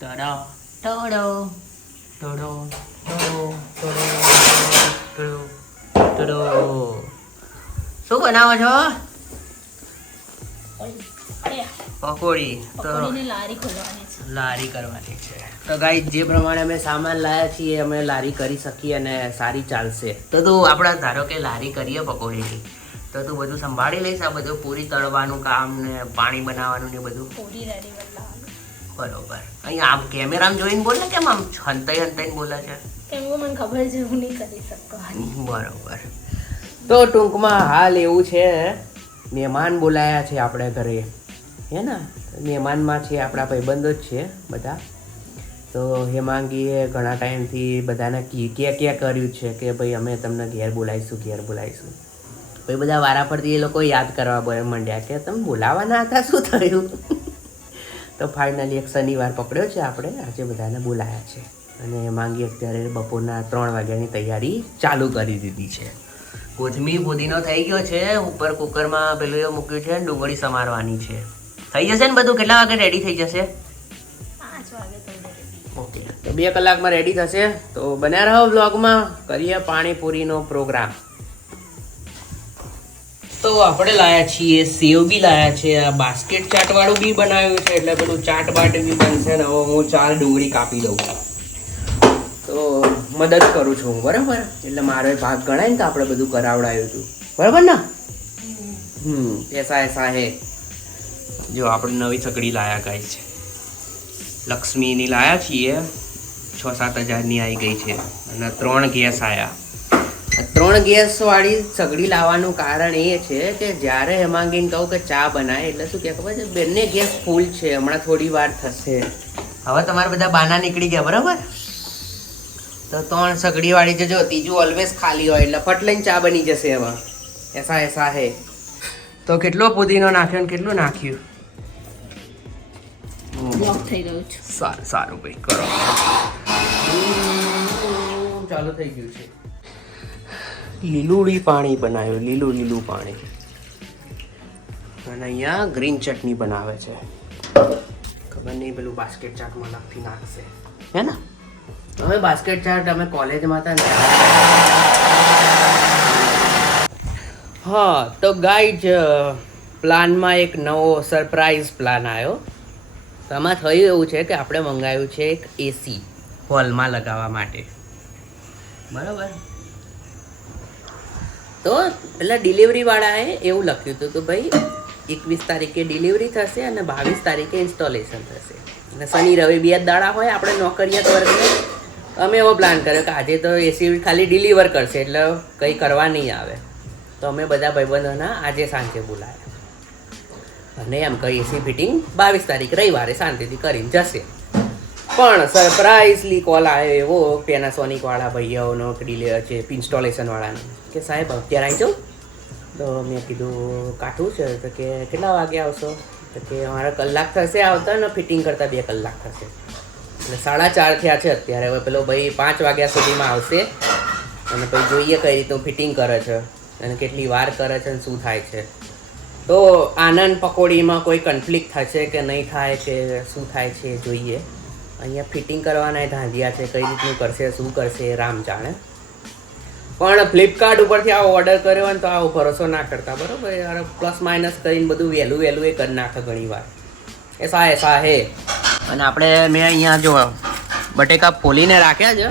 ટડો ટડો ટડો ટડો ટડો ટડો શું બનાવો છો? પકોડી. તો લારી કરવાની છે. તો ગાઈસ જે પ્રમાણે અમે સામાન લાયા છીએ અમે લારી કરી શકીએ અને સારી ચાલશે. તો તું આપણા ધારો કે લારી કરીએ પકોડીની તો તું બધું સંભાળી લઈશ? આ બધું પૂરી તળવાનું કામ ને પાણી બનાવવાનું ને બધું પૂરી રેડી બનાવવાનું. બરોબર. અહીંયા આમ કેમેરામાં જોઈને બોલ ને, કેમ આમ હંતાઈ બોલે છે? કેમ કે મને ખબર છે હું નહીં કરી શકવાની. બરોબર. તો ટૂંકમાં હાલ એવું છે, મહેમાન બોલાયા છે આપણે ઘરે, હે ને? મહેમાનમાં છે આપણા ભાઈબંધો જ છે બધા. તો હેમાંગીએ ઘણા ટાઈમથી બધાને ક્યાં કર્યું છે કે ભાઈ અમે તમને ઘેર બોલાવીશું. ભાઈ બધા વારા પરથી એ લોકો યાદ કરવા માંડ્યા કે તમે બોલાવાના હતા, શું થયું? તો ફાઇનલી એક શનિવાર પકડ્યો છે આપણે, આજે બધાને બોલાયા છે. અને હેમાંગી અત્યારે બપોરના 3 વાગ્યાની તૈયારી ચાલુ કરી દીધી છે. કોથમીર પુદીનો થઈ ગયો છે, ઉપર કુકરમાં પેલું એ મૂક્યું છે, ડુંગળી સમારવાની છે. થઈ જશે ને બધું? કેટલા વાગે રેડી થઈ જશે? 5 વાગે થઈ જશે. ઓકે, તો 2 કલાકમાં રેડી થશે. તો બન્યા રહો વ્લોગમાં, કરીએ પાણીપુરીનો પ્રોગ્રામ. તો આપણે લાયા છીએ સેવ બી લાયા છે, આ બાસ્કેટ ચાટ વાળું બી બનાવ્યું છે, એટલે પેલું ચાટ બાટ બી બનશે ને. હવે હું 4 ડુંગળી કાપી દઉં તો મદદ કરું છું હું, બરાબર? એટલે મારો ભાગ ગણાય ને, તો આપણે બધું કરાવડાયું હતું, બરાબર ને? એસા હે. જો આપણે નવી સકડી લાયા ગાય છે, લક્ષ્મીની લાયા છીએ, 6-7 હજારની આવી ગઈ છે. અને 3 ગેસ આવ્યા. 3 ગેસ વાળી સગડી લાવવાનું કારણ એ છે કે જ્યારે હેમાંગીને કહું કે ચા બનાય એટલે શું કે ખબર છે, બંને ગેસ ફૂલ છે, હમણાં થોડી વાર થશે. હવે તમારે બધા બાના નીકળી ગયા, બરાબર? તો 3 સગડી વાળી જજો, ત્રીજું ઓલવેઝ ખાલી હોય એટલે ફટ લઈને ચા બની જશે. હવે એસા હે. તો કેટલો પુદીનો નાખ્યો ને કેટલું નાખ્યું? બ્લોક થઈ રહ્યું છે. સારું ભાઈ, કરો. ચાલુ થઈ ગયું છે. લીલુડી પાણી બનાવ્યું, લીલું પાણી. અને અહીંયા ગ્રીન ચટણી બનાવે છે. ખબર નહીં પેલું બાસ્કેટ ચાટમાં લખી નાખશે, હે ને? હવે બાસ્કેટ ચાટ અમે કોલેજમાં હતા ને. હા, તો ગાઈઝ પ્લાનમાં એક નવો સરપ્રાઈઝ પ્લાન આવ્યો. તો આમાં થયું એવું છે કે આપણે મંગાવ્યું છે એક એસી હોલમાં લગાવવા માટે, બરાબર? તો પેલા ડિલિવરીવાળાએ એવું લખ્યું હતું કે ભાઈ 21 તારીખે ડિલિવરી થશે અને 22 તારીખે ઇન્સ્ટોલેશન થશે. અને શનિ રવિ 2 દાડા હોય આપણે નોકરિયાત વર્ગને. અમે એવો પ્લાન કર્યો કે આજે તો એસી ખાલી ડિલિવર કરશે એટલે કંઈ કરવા નહીં આવે. તો અમે બધા ભાઈબંધોના આજે સાંજે બોલાયા અને એમ કહી એસી ફિટિંગ 22 તારીખ રવિવારે શાંતિથી કરીને જશે. પણ સરપ્રાઇઝલી કોલ આવ્યો એવો પેનાસોનિક વાળા ભાઈઓનો ડિલે છે, ઇન્સ્ટોલેશનવાળાનો, કે સાહેબ અત્યારે આવી જાઉં. તો મેં કીધું કાઠું છે. તો કે કેટલા વાગે આવશો? તો કે અમારે કલાક થશે આવતા ને ફિટિંગ કરતાં 2 કલાક થશે. એટલે 4:30 થયા છે અત્યારે. હવે પેલો ભાઈ 5 વાગ્યા સુધીમાં આવશે અને પછી જોઈએ કઈ રીતનું ફિટિંગ કરે છે અને કેટલી વાર કરે છે અને શું થાય છે. તો આનંદ પકોડીમાં કોઈ કન્ફ્લિક્ટ થશે કે નહીં થાય કે શું થાય છે જોઈએ. અહીંયા ફિટિંગ કરવાના ધાંધિયા છે, કઈ રીતનું કરશે શું કરશે રામ જાણે. પણ ફ્લિપકાર્ટ ઉપરથી આવો ઓર્ડર કર્યો હોય ને તો આવો ભરોસો ના કરતા, બરાબર? યાર પ્લસ માઇનસ કરીને બધું વહેલું એ કરી નાખે ઘણી વાર. એસા હે. અને આપણે મેં અહીંયા જો બટેકા ફોલીને રાખ્યા છે,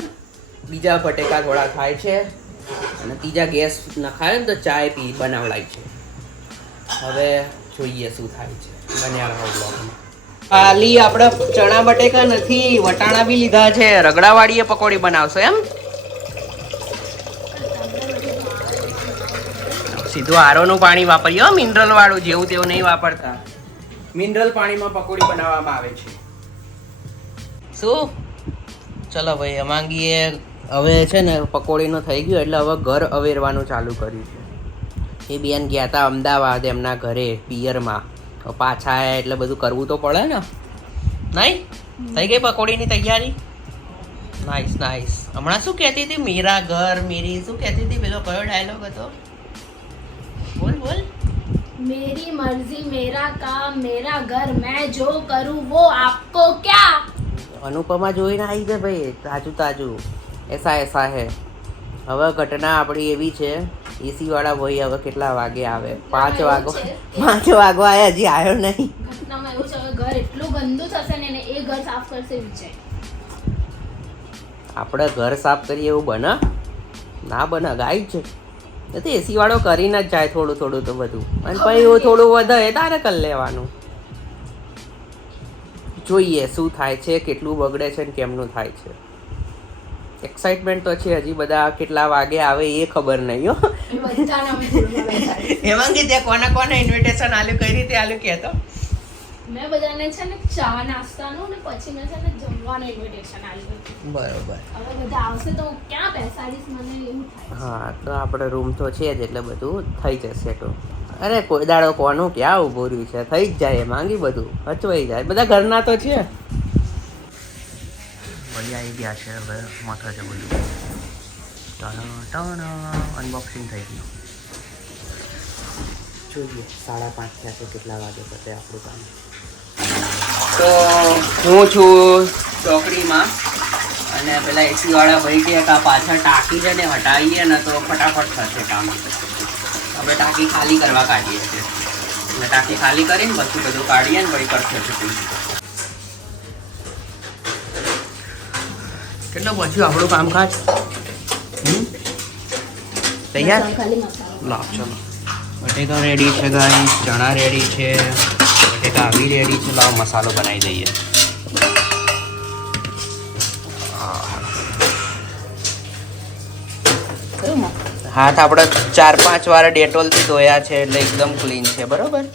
બીજા બટેકા થોડા ખાય છે અને ત્રીજા ગેસ નખાય ને તો ચાય બનાવડાય છે. હવે જોઈએ શું થાય છે. બન્યા રહો બ્લોગમાં. ખાલી આપણે ચણા બટેકા નથી, વટાણા બી લીધા છે. રગડાવાળીએ પકોડી બનાવશો એમ? સીધું આરોનું પાણી વાપરીએ, મિનરલ વાળું, જેવું તેવું નહીં વાપરતા. મિનરલ પાણીમાં પકોડી બનાવવામાં આવે છે. શું? ચલો ભાઈ, હેમાંગીએ હવે છે ને પકોડીનો થઈ ગયો એટલે હવે ઘર અવેરવાનું ચાલુ કર્યું છે. એ બેન ગયા હતા અમદાવાદ એમના ઘરે પિયરમાં, પાછા આવ્યા એટલે બધું કરવું તો પડે ને, નહીં? થઈ ગઈ પકોડીની તૈયારી? નાઈસ. હમણાં શું કહેતી હતી? મેરા ઘર મેરી શું કહેતી હતી? પેલો કયો ડાયલોગ હતો? બોલ. मेरी मर्जी मेरा काम मेरा घर मैं जो करूँ वो आपको क्या? અનુપમા જોઈને આવી જાય ભાઈ, તાજું તાજું. એસા એસા હે. હવે ઘટના આપણી એવી છે, એસી વાળા ભાઈ હવે કેટલા વાગે આવે? 5 વાગવા આવ્યા, હજી આવ્યો નહીં. ઘટનામાં એવું છે, હવે ઘર એટલું ગંદુ થશે ને એ ઘર સાફ કરશે વિચાર. આપણે ઘર સાફ કરીએ એવું બને? ના બને ગાય છે. એ તો એસી વાળો કરીને જ જાય થોડું થોડું તો બધું, અને પછી એવું થોડું વધે તારે કરી લેવાનું. જોઈએ શું થાય છે, કેટલું બગડે છે ને કેમનું થાય છે. એક્સાઇટમેન્ટ તો છે, હજી બધા કેટલા વાગે આવે એ ખબર નહીં હો. એમાં કે તે કોને કોને ઇન્વિટેશન આલ્યું, કઈ રીતે આલ્યું કહેતો? મેં બધાને છે ને ચા નાસ્તાનું ને પછી મેં છે ને જમવાનું ઇન્વિટેશન આપ્યું. બરોબર. હવે બધા આવશે તો હું ક્યાં બેસાડીશ, મને એવું થાય. હા તો આપણે રૂમ તો છે જ એટલે બધું થઈ જશે. તો અરે કોઈ દાડો કોનું ક્યાં ઊભું રહ્યું છે, થઈ જ જાય માંગી બધું હચવાઈ જાય, બધા ઘરના તો છે. વળી આવી ગયા છે, હવે માથા છે બધું. અનબોક્સિંગ થઈ ગયું. જોઈએ 5:30 થયા તો કેટલા વાગે પતે આપણું કામ. તો હું છું ચોકડીમાં, અને પેલા એસી વાળા ભાઈ કે પાછળ ટાંકી છે ને હટાવીએ ને તો ફટાફટ થશે કામ. હવે ટાંકી ખાલી કરવા કાઢીએ છીએ, એટલે ટાંકી ખાલી કરીને પછી બધું કાઢીએ ને પછી કરશે શૂટિંગ. કેટલું પહોંચ્યું આપણું કામકાજ? તૈયાર? લાવ ચલો. બટેકા રેડી છે ગાઈસ, ચણા રેડી છે, બટેકા આવી રેડી છે. લાવ મસાલો બનાવી દઈએ. હાથ આપણે 4-5 વાર ડેટોલથી ધોયા છે એટલે એકદમ ક્લીન છે. બરોબર.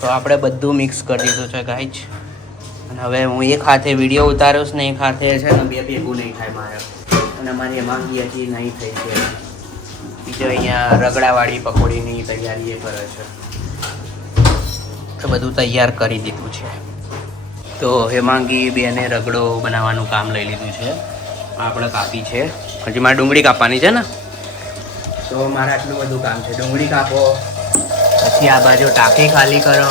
તો આપણે બધું મિક્સ કરી દીધું છે ગાઈસ. અને હવે હું એક હાથે વિડીયો ઉતાર્યો છે ને એક હાથે છે ને બે ભેગું નહીં થાય મારે. અને અમારી માંગી હજી નહીં થઈ છે. બીજો અહીંયા રગડાવાળી પકોડીની તૈયારી એ કરે છે. તો બધું તૈયાર કરી દીધું છે. તો હેમાંગી બેને રગડો બનાવવાનું કામ લઈ લીધું છે. આપણે કાપી છે, હજી મારે ડુંગળી કાપવાની છે ને, તો મારે આટલું બધું કામ છે. ડુંગળી કાપો, પછી આ બાજુ ટાંકી ખાલી કરો,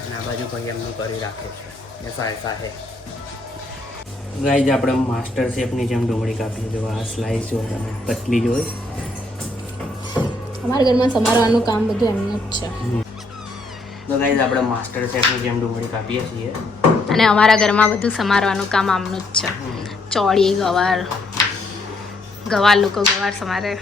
અને આ બાજુ ભાઈ એમનું કરી રાખે છે. એસા એસા હે ગાઈઝ. આપણે માસ્ટર શેફની જેમ ડુંગળી કાપીએ. જો આ સ્લાઇસ જો તમે પતલી જોઈ. અમારા ઘરમાં સમારવાનું કામ બધું એમનું જ છે. તો ગાઈઝ આપણે માસ્ટર શેફની જેમ ડુંગળી કાપીએ છીએ, અને અમારા ઘરમાં બધું સમારવાનું કામ આમનું જ છે. ચોળી ગવાર લોકો ગવાર સમારે.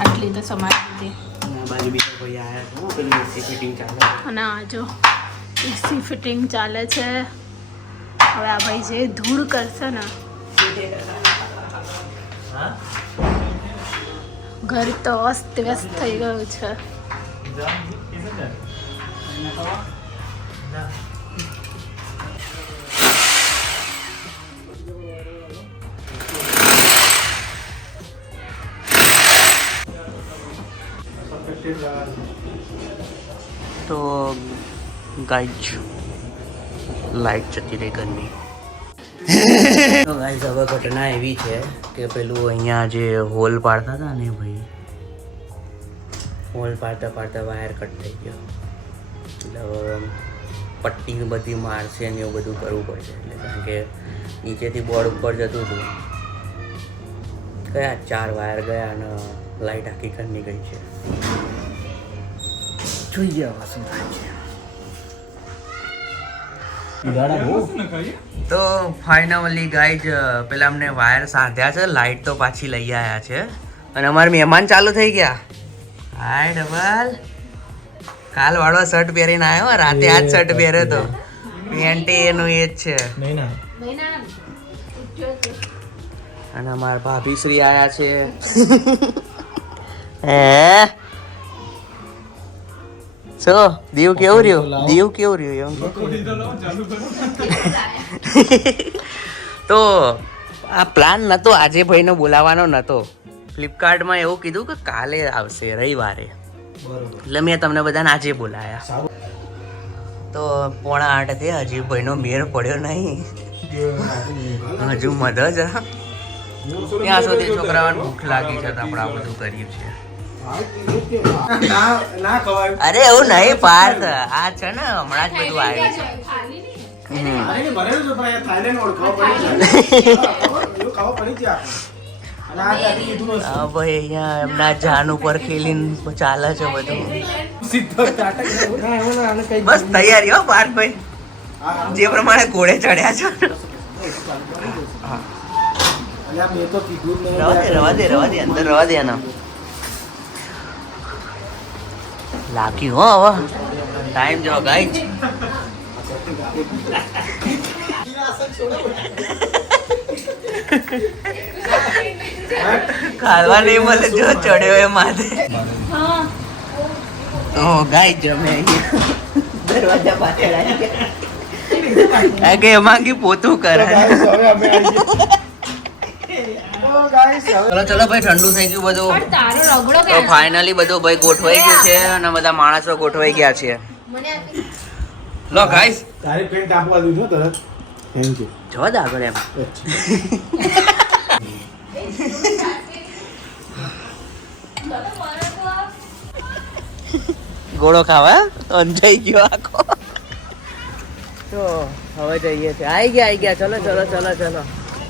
આટલી તો સમારી દીધી. આ બાજુ બીજા કોઈ આયા છે, પેલું એસી ફિટિંગ ચાલે. અને આ જો એસી ફિટિંગ ચાલે છે. હવે આ ભાઈ જે ધૂળ કરશે ને, ઘર તો અસ્ત વ્યસ્ત થઈ ગયું છે. તો ગાઈઝ લાઈટ જતી રહી ઘરની. તો ગાઈઝ હવે ઘટના એવી છે કે પેલું અહીંયા જે હોલ પાડતા હતા ને ભાઈ, હોલ પાડતા પાડતા વાયર કટ થઈ ગયો. એટલે હવે પટ્ટી બધી મારશે ને એવું બધું કરવું પડશે. એટલે કારણ કે નીચેથી બોર્ડ ઉપર જતું હતું, કયા 4 વાયર ગયા અને લાઈટ આખી ઘરની ગઈ છે. જોઈએ હવે શું થાય છે. તો ફાઇનલી ગાઈઝ પેલા અમને વાયર સાધ્યા છે, લાઈટ તો પાછી લઈ આવ્યા છે, અને અમારા મહેમાન ચાલુ થઈ ગયા. હાય ડબલ કાલ વાળો શર્ટ પહેરીને આવ્યો, રાતે આ જ શર્ટ પહેર્યો તો. પેન્ટી એનું એ જ છે. અને અમારા ભાભી શ્રી આયા છે. હે સો દીવ કેવું રહ્યું? દીવ કેવું રહ્યું? તો આ પ્લાન નતો આજે ભાઈને બોલાવવાનો નતો. ફ્લિપકાર્ટમાં એવું કીધું કે કાલે આવશે રવિવારે, એટલે મેં તમને બધાને આજે બોલાયા. તો 7:45 થયા, હજી ભાઈનો મેળ પડ્યો નહીં. હજુ મધ જ ત્યાં સુધી છોકરાઓને ભૂખ લાગી છે તો આપણે આ બધું કર્યું છે. અરે એવું નહીં પાર્થ, આ છે ને હમણાં જ બધું આવ્યું છે. હા ભાઈ, અહીંયા એમના જાન ઉપર ખેલીને ચાલે છે બધું. બસ તૈયારી હો પાર્થભાઈ, જે પ્રમાણે ઘોડે ચડ્યા છો. રવા દે અંદર રવા દે એના. લાગ્યું હો હવે ટાઈમ જો ગાઈસ. ખાવા નહીં મળે જો ચડ્યો એ માથે. તો ગાઈસ જમે દરવાજા પાછળ આવી ગયા કે એમાં પોતું કરે. ચલો ભાઈ, ઠંડુ થઈ ગયું બધું. તો ફાઇનલી બધું ભાઈ ગોઠવાઈ ગયું છે અને બધા માણસો ગોઠવાઈ ગયા છે. લો ગાઈસ, તારી પેન્ટ આપવા દીધો તરત. Thank you. જો દે આગળ એમ. ગોળો ખાવા અંજાઈ ગયો આખો. તો હવે જઈએ છે. આવી ગયા ચલો ચલો ચલો ચલો.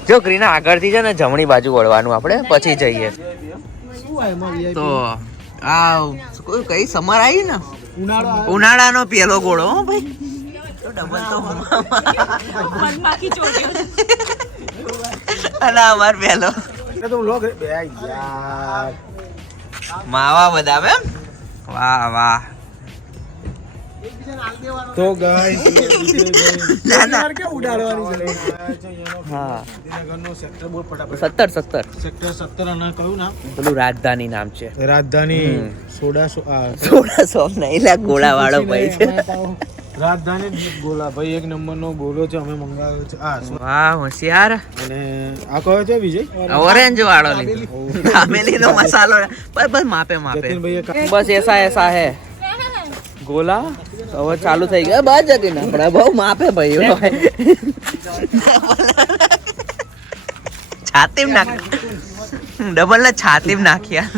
જો ગ્રીના આગળથી છે ને જમણી બાજુ વળવાનું આપણે, પછી જઈએ. તો આ કઈ સમર આવી ને, ઉનાળાનો પેલો ગોળો હો ભાઈ. ડબલ તો અને અમાર પેલો માવા બધા એમ. વાહ વાહ. તો ગાઈસ ના ના કે ઉડાડવાની છે. હા, ગાંધીનગરનો સેક્ટર બોલ ફટાફટ. 17 સેક્ટર 17 અને કયું નામ? પેલું રાજધાની નામ છે. રાજધાની થોડા સોમ નહીં લા, ગોળા વાળો ભાઈ છે. રાજધાની ગોલા ભાઈ, એક નંબરનો ગોલો છે, અમે મંગાવ્યો છે. વાહ હોશિયાર. અને આ કયો છે વિજય? ઓરેન્જ વાળો લીધો. દાબેલીનો મસાલો. બસ માપે માપે. જતીનભાઈએ બસ એસા હે ગોલા. હવે ચાલુ થઈ ગયા. બસ જતી ના પડે, બહુ માપે ભાઈ. છાતીમ નાખ, ડબલ ને છાતીમ નાખ્યા.